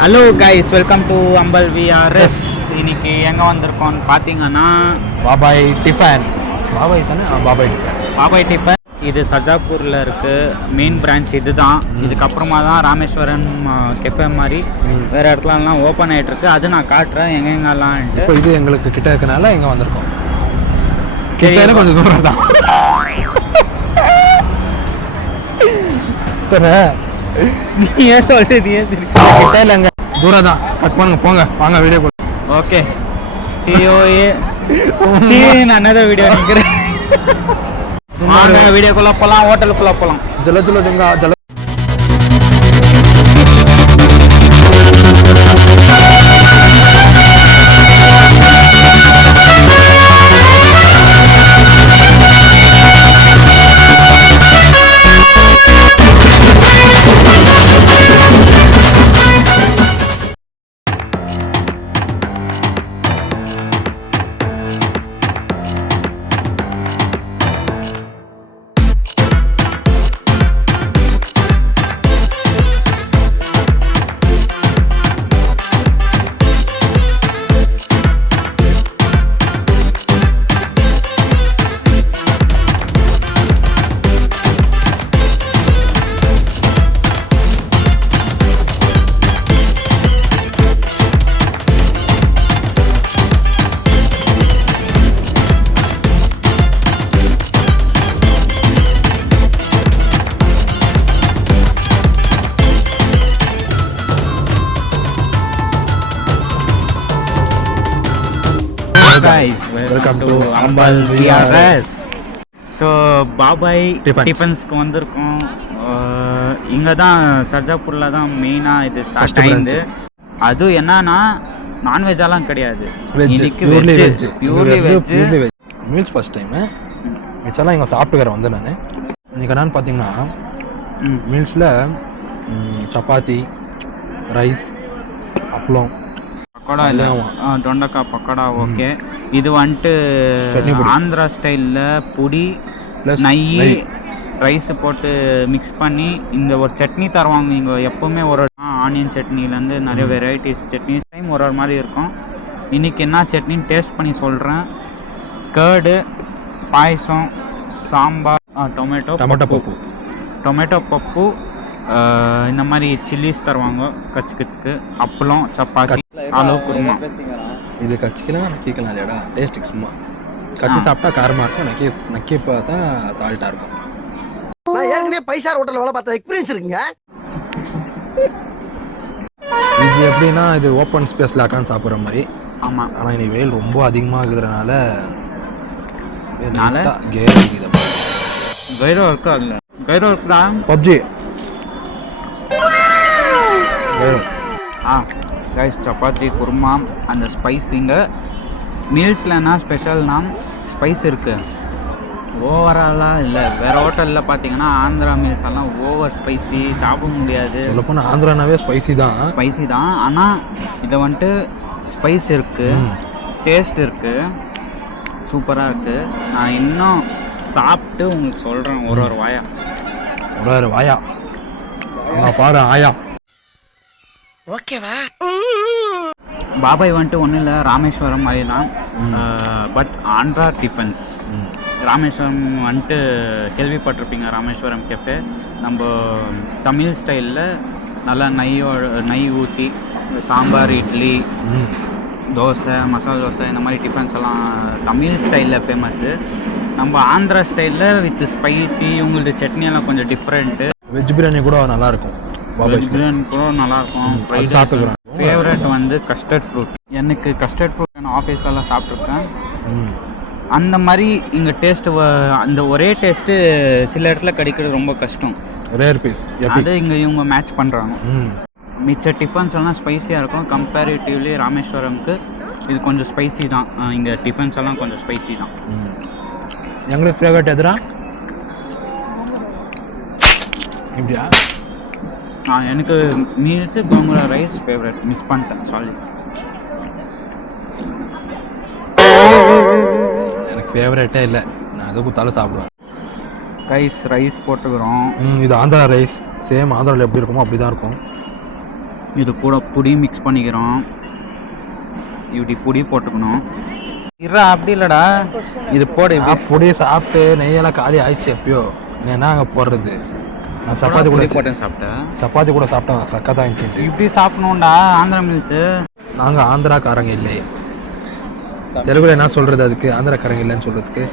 Hello guys, welcome to Hanbal VRS. இன்னைக்கு எங்கே வந்திருக்கோம்னு பார்த்தீங்கன்னா பாபாய் டிஃபன். பாபாய் தானே? பாபாய் டிஃபன். பாபாய் டிஃபன் இது சஜாப்பூரில் இருக்குது. மெயின் பிரான்ச் இது தான். இதுக்கப்புறமா தான் ராமேஸ்வரம் கெஃபே மாதிரி வேறு இடத்துலலாம் ஓப்பன் ஆகிட்டுருக்கு. அது நான் காட்டுறேன் எங்கெங்கெல்லாம்ட்டு. இப்போ இது எங்களுக்கு கிட்ட இருக்கனால இங்கே வந்திருக்கோம். கிட்ட கொஞ்சம் தூரம் தான். நீ ஏன் சொல்லிட்டு நீ ஏன் கிட்ட இல்லைங்க, தூரம் தான். கட் பண்ணுங்க, போங்க, வாங்க வீடியோ போடு. ஓகே, சிஓஏ நான் என்னதான் வீடியோ நிற்கிறேன். வாங்க வீடியோக்குள்ளே போகலாம், ஹோட்டலுக்குள்ளே போகலாம். ஜல ஜல ஜங்கா ஜல. Guys, welcome to Ambal VRS. So Babai டிஃபன்ஸ்க்கு வந்திருக்கோம். இங்கே தான் சர்ஜாப்பூரில் தான் மெயினாக இது ஸ்டார்ட் ஆகிடுது. அது என்னன்னா நான்வெஜ்ஜெல்லாம் கிடையாது, purely veg. Meals first time மிச்சம்லாம் இங்கே சாப்பிட்டுக்கிறேன் வந்து நான். இன்றைக்கி என்னன்னு பார்த்தீங்கன்னா மீல்ஸில் சப்பாத்தி, ரைஸ், அப்பளம், பக்கோடா இல்லை, தொண்டக்காய் பக்கோடா. ஓகே, இது வந்துட்டு ஆந்திரா ஸ்டைலில் பொடி, நெய், ரைஸ் போட்டு மிக்ஸ் பண்ணி இந்த ஒரு சட்னி தருவாங்க. இங்கே எப்போவுமே ஒரு ஆனியன் சட்னிலேருந்து நிறைய வெரைட்டிஸ் சட்னி டைம் ஒரு மாதிரி இருக்கும். இன்றைக்கி என்ன சட்னின்னு டேஸ்ட் பண்ணி சொல்கிறேன். கேர்டு, பாயசம், சாம்பார், டொமேட்டோ பப்பு, இந்த மாதிரி சில்லிஸ் தருவாங்க கச்சுக்கு, அப்பளம், சப்பாத்தி, ஆலு குருமா. இது கச்சிக்கலாம் நக்கிக்கலாம் இல்லையாடா, டேஸ்ட்டுக்கு சும்மா கச்சி சாப்பிட்டா காரமாக இருக்கும், நக்கி பார்த்தா சால்ட்டாக இருக்கும். நான் ஏற்கனவே பைசார் ஹோட்டலில் வேலை பார்த்த எக்ஸ்பீரியன்ஸ் இருக்குங்க. இது எப்படின்னா இது ஓப்பன் ஸ்பேஸில் உட்காந்து சாப்பிட்ற மாதிரி. ஆமாம், ஆனால் இன்னைக்கு வெயில் ரொம்ப அதிகமாக இருக்கிறதுனால கைரோ இருக்கா? இல்லை கைரோ இருக்குதா? பப்ஜி ரைஸ், சப்பாத்தி, குருமா, அந்த ஸ்பைஸிங்க. மீல்ஸில் என்ன ஸ்பெஷல்னா ஸ்பைஸ் இருக்குது. ஓவராலாக இல்லை, வேறு ஹோட்டலில் பார்த்தீங்கன்னா ஆந்திரா மீல்ஸ் எல்லாம் ஓவர் ஸ்பைசி, சாப்பிட முடியாது. சொல்லப்போனால் ஆந்திரானாவே ஸ்பைசி தான். ஆனால் இதை வந்துட்டு ஸ்பைஸ் இருக்குது, டேஸ்ட் இருக்குது, சூப்பராக இருக்குது. நான் இன்னும் சாப்பிட்டு உங்களுக்கு சொல்கிறேன் ஒரு வாயா பாரு ஆயா. ஓகேவா? பாபாய் வந்துட்டு ஒன்றும் இல்லை, ராமேஸ்வரம் மாதிரி தான், பட் ஆந்திரா டிஃபன்ஸ். ராமேஸ்வரம் வந்துட்டு கேள்விப்பட்டிருப்பீங்க, ராமேஸ்வரம் கெஃபே. நம்ம தமிழ் ஸ்டைலில் நல்லா நெய் ஊற்றி சாம்பார், இட்லி, தோசை, மசாலா தோசை, இந்த மாதிரி டிஃபன்ஸ் எல்லாம் தமிழ் ஸ்டைலில் ஃபேமஸ்ஸு. நம்ம ஆந்திரா ஸ்டைலில் வித் ஸ்பைசி, உங்களது சட்னியெல்லாம் கொஞ்சம் டிஃப்ரெண்ட்டு. வெஜ் பிரியாணி கூட நல்லாயிருக்கும், வெஜ் பிரியாணி கூட நல்லாயிருக்கும். ஃபேவரட் வந்து கஸ்டர்ட் ஃப்ரூட். எனக்கு கஸ்டர்ட் ஃப்ரூட் நான் ஆஃபீஸ்லலாம் சாப்பிட்ருக்கேன். அந்த மாதிரி இங்கே டேஸ்ட்டு, அந்த ஒரே டேஸ்ட்டு சில இடத்துல கிடைக்கிறது ரொம்ப கஷ்டம், ரேர் பீஸ். அது இங்கே இவங்க மேட்ச் பண்ணுறாங்க. மிச்ச டிஃபன்ஸ் எல்லாம் ஸ்பைஸியாக இருக்கும். கம்பேரிட்டிவ்லி ராமேஸ்வரம்க்கு இது கொஞ்சம் ஸ்பைசி தான். இங்கே டிஃபன்ஸ் எல்லாம் கொஞ்சம் ஸ்பைசி தான். எங்களுக்கு ஃபேவரட் எதுரா இப்படியா? எனக்கு meals gongura rice favourite. Miss பண்ணிட்டேன், சாரி. எனக்கு ஃபேவரட்டே இல்லை, நான் எதை கொடுத்தாலும் சாப்பிடுவேன். ரைஸ் போட்டுக்கிறோம். இது ஆந்திரா ரைஸ். சேம் ஆந்திராவில் எப்படி இருக்குமோ அப்படி தான் இருக்கும். இது கூட புடி மிக்ஸ் பண்ணிக்கிறோம். இப்படி புடி போட்டுக்கணும். இருடா அப்படி இல்லைடா, இது போடு. பொடியை சாப்பிட்டு நெய்யெல்லாம் காலி ஆயிடுச்சு எப்பயோ. நீ என்ன அங்கே போடுறது? நான் சப்பாத்தி கூட போட்டேன், சாப்பிட்டேன். சப்பாத்தி கூட சாப்பிட்டேன், சக்கா தான் இருந்துச்சு. இப்படி சாப்பிடணும்டா ஆந்திரா மீல்ஸு. நாங்கள் ஆந்திராக்காரங்க இல்லை. தெலுங்குல என்ன சொல்கிறது அதுக்கு? ஆந்திராக்காரங்க இல்லைன்னு சொல்கிறதுக்கு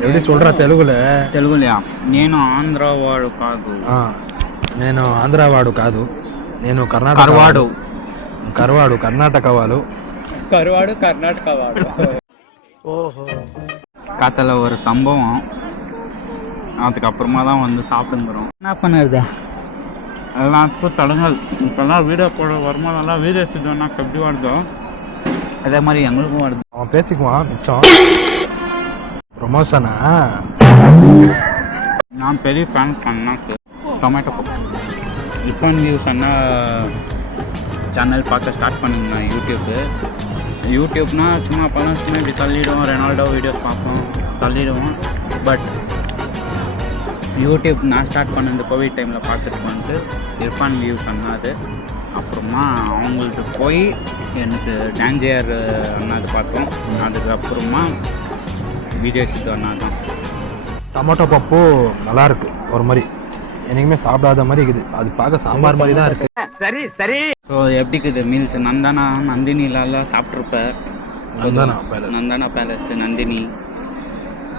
எப்படி சொல்கிறா தெலுங்குல? తెలుగులయా? నేను ఆంధ్ర వాడు కాదు. నేను ఆంధ్ర వాడు కాదు, నేను కర్ణాటక కర్వాడు. కర్వాడు కర్ణాటక వాడు. கருவாடு கர்நாடகா வாடு. ஓஹோ. காத்தல ஒரு சம்பவம், அதுக்கப்புறமா தான் வந்து சாப்பிட்டுருந்துடும். என்ன பண்ணுறது எல்லாத்துக்கும் தடங்கள். இப்போல்லாம் வீடியோ போட வருமானம்லாம் வீடியோ செஞ்சோன்னா எப்படி வருதோ அதே மாதிரி எங்களுக்கும் வருது. அவன் பேசிக்குவான் மிச்சம். ப்ரொமோஷனா? நான் பெரிய ஃபேன் பண்ணாக்கு டொமேட்டோ இப்பான் வியூஸ் அண்ணா சேனல் பார்க்க ஸ்டார்ட் பண்ணுங்க. யூடியூப்னா சும்மா அப்போல்லாம் சும்மா இப்படி தள்ளிடுவோம், ரெனால்டோ வீடியோஸ் பார்ப்போம், தள்ளிடுவோம். பட் யூடியூப் நான் ஸ்டார்ட் பண்ண இந்த கோவிட் டைமில் பார்த்துட்டு வந்துட்டு இர்ஃபான் வியூஸ் அண்ணாது. அப்புறமா அவங்கள்ட்ட போய் எனக்கு டான்ஜியர் அண்ணாது பார்த்தோம். அதுக்கப்புறமா விஜய் சித்து அண்ணா தான். டொமேட்டோ பப்பு நல்லா இருக்கு, ஒரு மாதிரி எனக்குமே சாப்பிடாத மாதிரி இருக்குது. அது பார்க்க சாம்பார் மாதிரி தான் இருக்கு. சரி சரி. ஸோ எப்படி இருக்குது மீல்ஸ்? நந்தானா நந்தினிலலாம் சாப்பிட்ருப்ப. நந்தானா பேலஸ்,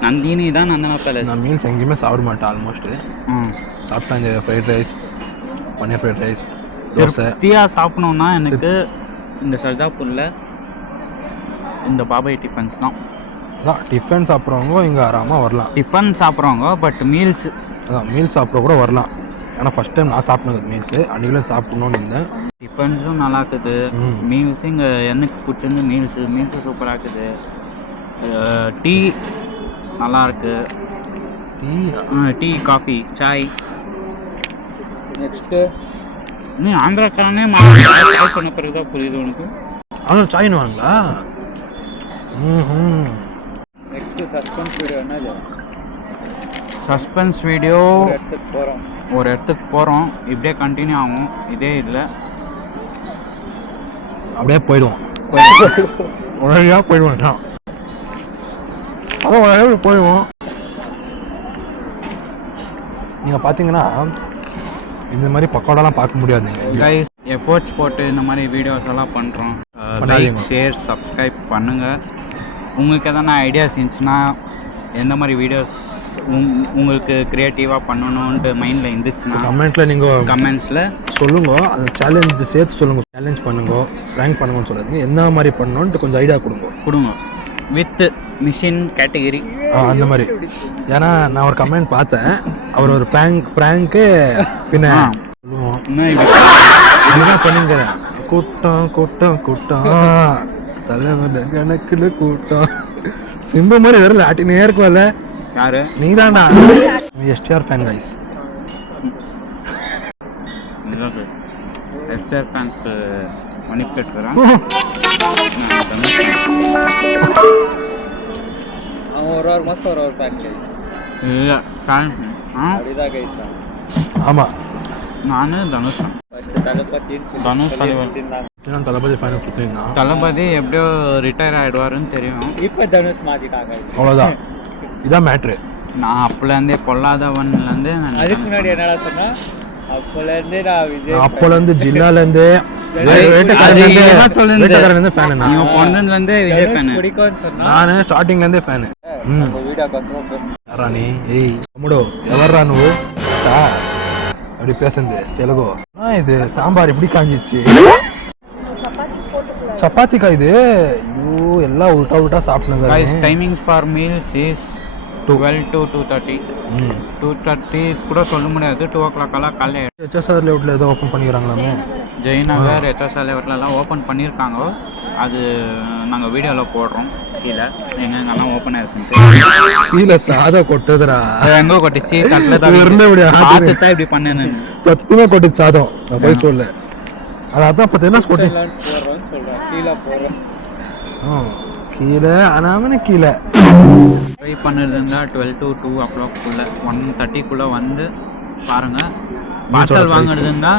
நந்தினி தான் நந்தனா பேலஸ். நான் மீல்ஸ் எங்கேயுமே சாப்பிட மாட்டேன் ஆல்மோஸ்ட்டு. சாப்பிட்டேன் இந்த ஃப்ரைட் ரைஸ், பன்னீர் ஃப்ரைட் ரைஸ், தோசை. திருப்தியாக சாப்பிட்ணுன்னா எனக்கு இந்த சர்ஜாப்பூரில் இந்த பாபாய் டிஃபன்ஸ் தான். அதான் டிஃபன் சாப்பிட்றவங்க இங்கே ஆறாமல் வரலாம். டிஃபன் சாப்பிட்றவங்க பட் மீல்ஸ் அதான் மீல்ஸ் சாப்பிட்ற கூட வரலாம். ஏன்னா ஃபஸ்ட் டைம் நான் சாப்பிட்ணுது மீல்ஸு, அன்றைக்கிலும் சாப்பிட்ணுன்னு இருந்தேன். டிஃபன்ஸும் நல்லா இருக்குது, மீல்ஸும் இங்கே எனக்கு பிடிச்சிருந்து மீல்ஸு சூப்பராக இருக்குது. டீ நல்லா இருக்கு. Tea coffee Sai. நெக்ஸ்ட்டு நீ ஆந்திராக்காரனே சொன்ன பிறகு தான் புரியுது உனக்கு. ஆந்திரா சாய்னு வாங்களா? நெக்ஸ்ட்டு சஸ்பென்ஸ் வீடியோ ஒரு இடத்துக்கு போகிறோம். இப்படியே கண்டினியூ ஆகும். இதே இல்லை அப்படியே போயிடுவோம். உடனடியாக போயிடுவோம். அதான் போயிடுவோம். நீங்கள் பார்த்தீங்கன்னா இந்த மாதிரி பக்கோடாலாம் பார்க்க முடியாதுங்க. கைஸ் எஃபோர்ட்ஸ் போட்டு இந்த மாதிரி வீடியோஸ் எல்லாம் பண்ணுறோம். லைக் ஷேர் சப்ஸ்கிரைப் பண்ணுங்கள். உங்களுக்கு எதனா ஐடியாஸ் இருந்துச்சுன்னா எந்த மாதிரி வீடியோஸ் உங்களுக்கு க்ரியேட்டிவாக பண்ணணுன்ட்டு மைண்டில் இருந்துச்சுன்னா கமெண்ட்ஸில் சொல்லுங்க. அந்த சேலஞ்சு சேர்த்து சொல்லுங்கள். சேலஞ்ச் பண்ணுங்க, ப்ராங்க் பண்ணுங்கன்னு சொல்லாதீங்க. என்ன மாதிரி பண்ணணுன்ட்டு கொஞ்சம் ஐடியா கொடுங்க. வித் மிஷின் கேட்டகிரி அந்த மாதிரி. ஏன்னா நான் ஒரு கமெண்ட் பார்த்தேன், அவர் ஒரு ப்ராங்க்கு பின்ன சொல்லுவோம் இதுதான் பண்ணிக்கிறேன். கூட்டம் கூட்டம் கூட்டம் தலைவர கணக்குல கூட்டம் சிம்பு மாதிரி வரல ஆட்டினே இருக்கும்ல. யாரு? நீ தான்டா. STR fan guys. எஸ்டிஆர் ஃபேன்ஸ்க்கு மன்னிப்பு கேட்டுக்கிறேன். அவன் ஒரு மாதம் ஒரு பேக்கேஜ் இல்லை ஃபேன் அப்படிதான் கைஸ். ஆமாம், நான் தனுஷ் தளபதி ஃபேன் சுற்றிருந்தான். தளபதி எப்படியோ ரிட்டையர் ஆகிடுவாருன்னு தெரியும். இப்போ தனுஷ் மாற்றிட்டாங்க, அவ்வளோதான். இதான் மேட்ரு. நான் அப்போலேருந்தே பொல்லாதவன்லேருந்து அதுக்கு முன்னாடி என்னடா சொன்னா அப்போலேருந்தே நான் விஜய் அப்போலேருந்து ஜில்லாலேருந்து நான் ஸ்டார்டிங்லேருந்தே ஃபேனு. రాని ఏయ్ తమ్ముడు ఎవర్రా నువ్వు அப்படி பேசுது தெலுங்கு. இது சாம்பார் எப்படி காஞ்சிச்சு? சப்பாத்திக்கா இது? ஐயோ எல்லாம் உல்டா சாப்பிடுங்க. Timing for meals is 12 to 2:30. 2:30 கூட சொல்ல முடியாது. 2 o'clock எல்லாம் காலையில் ஹெச்எஸ்ஆர் லேஅவுட்டில் ஏதோ ஓப்பன் பண்ணிக்கிறாங்களாமே. ஜெயநகர் ஹெச்எஸ்ஆர் லேஅவுட்லலாம் ஓப்பன் பண்ணியிருக்காங்க. அது நாங்கள் வீடியோவில் போடுறோம். கீழே எங்கெங்கெல்லாம் ஓப்பனாக இருக்குன்ட்டு. கீழே சாதம் கொட்டுதுரா. எங்கே கொட்டிச்சு? கட்டில் தான் இப்படி பண்ணேன்னு சத்தியமாக கொட்டுச்சு சாதம். நான் போய் சொல்ல அதான் பார்த்தீங்கன்னா கொட்டி கீழே போடுறோம். கீழே ஆனாமனு கீழே ட்ரை பண்ணிருந்தா 12 to 2 o'clock 1:30 வந்து பாருங்கள். பார்சல் வாங்குறதுன்னா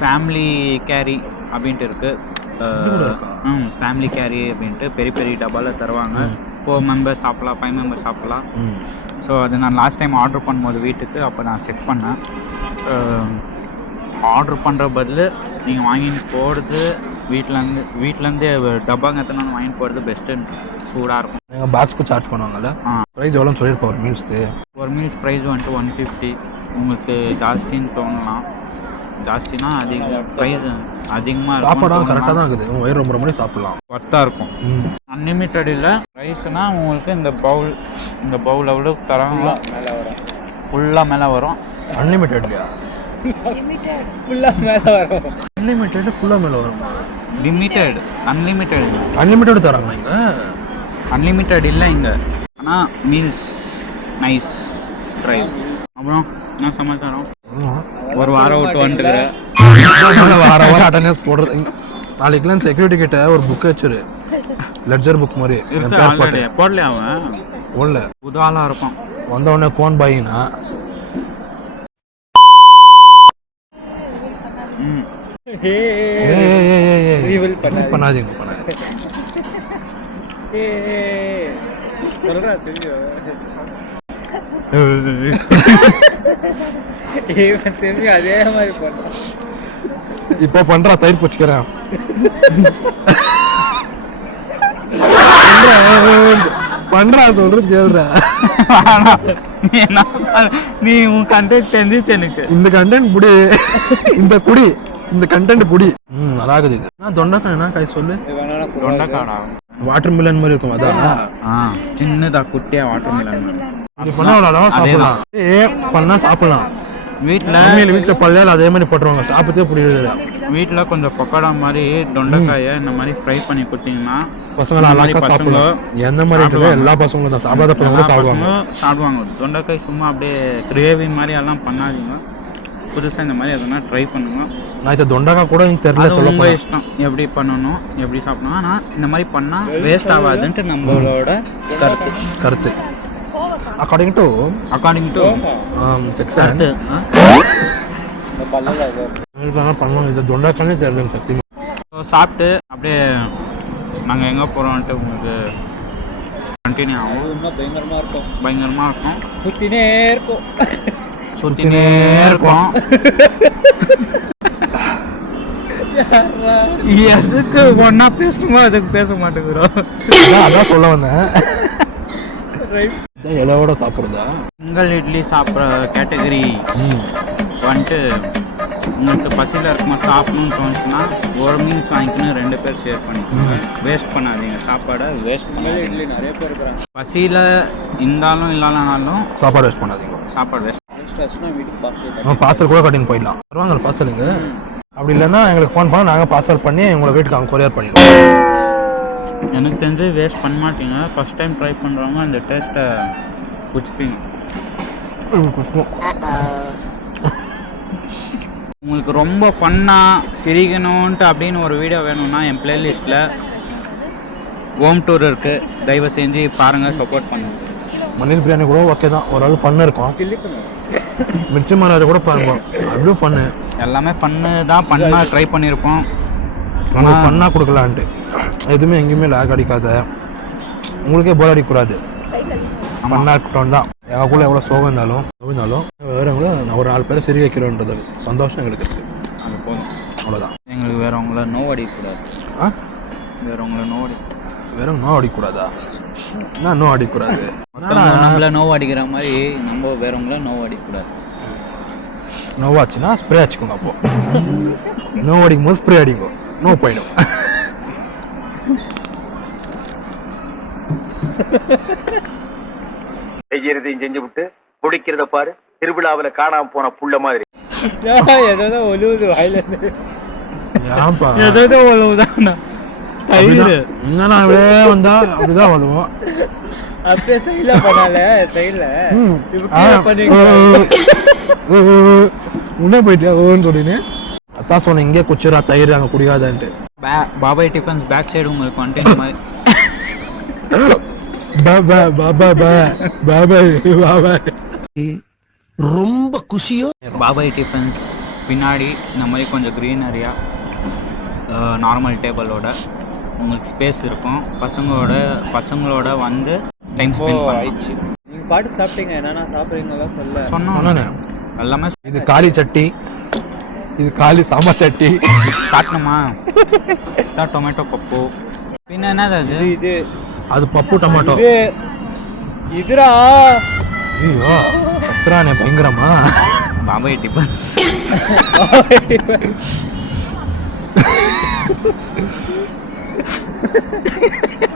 ஃபேமிலி கேரி அப்படின்ட்டு இருக்குது. ஃபேமிலி கேரி அப்படின்ட்டு பெரிய பெரிய டப்பாவில் தருவாங்க. 4 மெம்பர்ஸ் சாப்பிட்லாம், 5 மெம்பர்ஸ் சாப்பிட்லாம். ஸோ அது நான் லாஸ்ட் டைம் ஆர்டர் பண்ணும்போது வீட்டுக்கு அப்போ நான் செக் பண்ணேன். ஆர்டர் பண்ணுற பதில் நீங்கள் வாங்கிட்டு போகிறது வீட்டிலேருந்து டப்பாங்க எத்தனை வாங்கிட்டு போகிறது பெஸ்ட்டு, சூடாக இருக்கும். நீங்கள் பாக்ஸ்க்கு சார்ஜ் பண்ணுவாங்கல்ல? ப்ரைஸ் எவ்வளோன்னு சொல்லியிருப்போம் ஒரு மீல்ஸ்க்கு. ஒரு மீல்ஸ் ப்ரைஸ் வந்துட்டு 150. உங்களுக்கு ஜாஸ்தின்னு தோணலாம், ஜாஸ்தினா ப்ரைஸ் அதிகமாக இருக்கும். சாப்பாடும் கரெக்டாக தான் இருக்குது, உங்கள் வயிறு ரொம்ப ரொம்ப சாப்பிட்லாம், ஒர்த்தாக இருக்கும். அன்லிமிட்டட் இல்லை ப்ரைஸ்னால் உங்களுக்கு இந்த பவுல் எவ்வளோ தராங்க, மேலே வரும், ஃபுல்லாக மேலே வரும். அன்லிமிட்டட் இல்லையா? ஃபுல்லாக மேலே வரும். அன்லிமிட்டட் ஃபுல்லாக மேலே வருமா? அன்லிமிட்டட் தராங்களா இங்கே? அன்லிமிட்டட் இல்லை இங்கே, ஆனால் மீல்ஸ் நைஸ் ட்ரை. அப்புறம் என்ன சமாச்சாரம்? ஒரு வாரம் விட்டு வந்துட்டுக்கிறேன். வாரம் அட்டெண்டன்ஸ் போடுறது. நாளைக்குலாம் செக்யூரிட்டி கிட்ட ஒரு புக் வச்சிரு, லெட்ஜர் புக் மாதிரி. போடலையா அவன்? போடல, புது ஆளாக இருக்கும். வந்த உடனே கோன் பாயினா பண்ணாதீங்க. அதே மாதிரி இப்போ பண்றா, தயிர் பச்சுக்கிறேன். பண்றா சொல்றது கேள்ற. நீ உன் கண்டென்ட் தெரிஞ்சிச்சு எனக்கு. இந்த கண்டென்ட் புடி, இந்த குடி, இந்த கண்டென்ட் குடி. நல்லா இருக்குது இது. தொண்டைக்காய் என்ன காய் சொல்லு? தொண்டைக்காடா? வாட்டர் மிலன் மாதிரி இருக்கும். அதான் சின்னதா குட்டியா வாட்டர் மிலன். சாப்பிடலாம், பண்ணா சாப்பிடலாம். வீட்டுல பள்ளியால் அதே மாதிரி போட்டுருவாங்க, சாப்பிட்டே புரியுது. வீட்டுல கொஞ்சம் பக்கோடா மாதிரி தொண்டைக்காயை இந்த மாதிரி ஃப்ரை பண்ணி கொடுத்தீங்கன்னா பசங்க அழகா சாப்பிடலாம். எந்த மாதிரி எல்லா பசங்களும் தான், சாப்பிடாத பசங்க சாப்பிடுவாங்க. தொண்டைக்காய் சும்மா அப்படியே கிரேவி மாதிரி எல்லாம் பண்ணாதீங்க, புதுசாக இந்த மாதிரி எதனா ட்ரை பண்ணுங்க. நான் இந்த தொண்டைக்காய் கூட எனக்கு தெரியல, சொல்ல ரொம்ப இஷ்டம் எப்படி பண்ணணும் எப்படி சாப்பிடணும். ஆனால் இந்த மாதிரி பண்ணால் வேஸ்ட் ஆகாதுன்ட்டு நம்மளோட கருத்து. அக்கார்டிங் டு செக்ஷன் பண்ணணும். இது தொண்டைக்கானே தெரியல சத்தியமா. சாப்பிட்டு அப்படியே நாங்கள் எங்கே போகிறோம்ன்ட்டு உங்களுக்கு கண்டினியூ ஆகும். பயங்கரமாக இருக்கும். சுற்றினே இருக்கும். எதுக்கு ஒன்னா பேசணுமோ அதுக்கு பேச மாட்டேங்கிறோம். அதான் சொல்ல வந்தேன். எல்லோட சாப்பிட்றதா? சிங்கிள் இட்லி சாப்பிட்ற கேட்டகரி வந்துட்டு உங்களுக்கு பசியில் இருக்கும்போது சாப்பிடணும்னு தோணுச்சுன்னா ஒரு மீல்ஸ் வாங்கிக்கணும், 2 பேர் ஷேர் பண்ணிக்கோங்க. வேஸ்ட் பண்ணாதீங்க சாப்பாடை. வேஸ்ட் பண்ணாதீங்க. நிறைய பேர் இருக்கிறாங்க பசியில் இருந்தாலும் இல்லைனாலும் சாப்பாடு வேஸ்ட் பண்ணாதீங்க. சாப்பாடு வேஸ்ட் பார்சல் கூட கட்டின்னு போயிடலாம். வருவாங்க பார்சலுங்க. அப்படி இல்லைன்னா எங்களுக்கு ஃபோன் பண்ணால் நாங்கள் பார்சல் பண்ணி உங்களை வீட்டுக்கு அவங்க கொரியர் பண்ணிடுவோம். எனக்கு தெரிஞ்சு வேஸ்ட் பண்ண மாட்டீங்க. ஃபர்ஸ்ட் டைம் ட்ரை பண்ணுறவங்க அந்த டேஸ்ட்டை பிடிச்சிப்பீங்க. உங்களுக்கு ரொம்ப ஃபன்னாக சிரிக்கணுன்ட்டு அப்படின்னு ஒரு வீடியோ வேணும்னா என் பிளேலிஸ்ட்டில் ஹோம் டூர் இருக்குது, தயவு செஞ்சு பாருங்கள், சப்போர்ட் பண்ணுங்க. மணீர் பிரியாணி கூட ஓகே தான், ஓரளவு ஃபன்னு இருக்கும். மிர்ச்சி மராஜா கூட பாருங்க, அப்படியும் ஃபன்னு. எல்லாமே ஃபன்னு தான், ஃபன்னாக ட்ரை பண்ணியிருப்போம். நாங்கள் ஃபன்னாக கொடுக்கலான்ட்டு எதுவுமே எங்கேயுமே லேக் அடிக்காத, உங்களுக்கே போர் அடிக்கக்கூடாது. ஃபன்னாக இருக்கட்டும் தான். எங்களுக்குள்ள எவ்வளோ சோகம் இருந்தாலும் வேறவங்கள நான் ஒரு 4 பேரை சிரி வைக்கிறோன்றது சந்தோஷம் எங்களுக்கு இருக்குது. அது போதும், அவ்வளோதான். எங்களுக்கு வேறவங்கள நோ அடிக்கக்கூடாது. வேறவங்கள நோ அடிக்கக்கூடாதா? என்ன நோ அடிக்கக்கூடாது? நம்மள நோ அடிக்கிற மாதிரி நம்ம வேறவங்கள நோ அடிக்கக்கூடாது. நோவாச்சுன்னா ஸ்ப்ரே அடிச்சுக்கோங்க. அப்போ நோ அடிக்கும் போது ஸ்ப்ரே அடிக்கும், நோ போயிடும். செய்யறதையும் செஞ்சு விட்டு குடிக்கிறத பாரு, திருவிழாவில காணாம போன புள்ள மாதிரி. ஒழுவுது வாயிலிருந்து. ஏன்பா ஒழுவுதான் வந்தா அப்படிதான் வருவோம். அப்படியே சைட்ல பண்ணால சைட்ல உன்ன போயிட்டியா ஓன்னு சொல்லினு அதான் சொன்னேன். இங்கே குச்சிரா தயிர் அங்கே குடிக்காதான்ட்டு. பாபாய் டிஃபன்ஸ் பேக் சைடு உங்களுக்கு வந்துட்டு மாதிரி ரொம்ப குஷியோ. பாபாய் டிஃபன்ஸ் பின்னாடி இந்த மாதிரி கொஞ்சம் க்ரீனரியாக நார்மல் டேபிளோட உங்களுக்கு ஸ்பேஸ் இருக்கும். பசங்களோட வந்து டைம் ஸ்பெண்ட் ஆயிடுச்சு. நீங்கள் பாட்டுக்கு சாப்பிட்டீங்க, என்னென்ன சாப்பிட்றீங்களா சொல்ல சொன்னோம். சொன்னானே எல்லாமே இது காளி சட்டி, இது காளி சாம்பார் சட்டி. காட்டணுமா? டொமேட்டோ பப்பு. பின்ன என்னது அது? இது அது பப்பு டொமேட்டோ. இது இதுரா ஐயோ கத்துறானே பயங்கரமா. பாபாய் டிஃபன்ஸ்.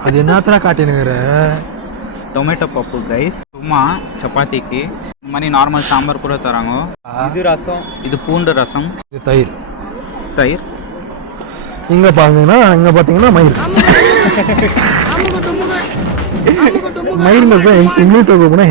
அது என்னத்தரா காட்டினுங்கிற? டொமேட்டோ பப்பு கைஸ். சும்மா சப்பாத்திக்கு இந்த மாதிரி நார்மல் சாம்பார் கூட தராங்க. இது ரசம். இது பூண்டு ரசம். இது தயிர். தயிர். இங்க பாத்தீங்கன்னா மயிர். மயிர் இங்கிலீஷ்ல போனா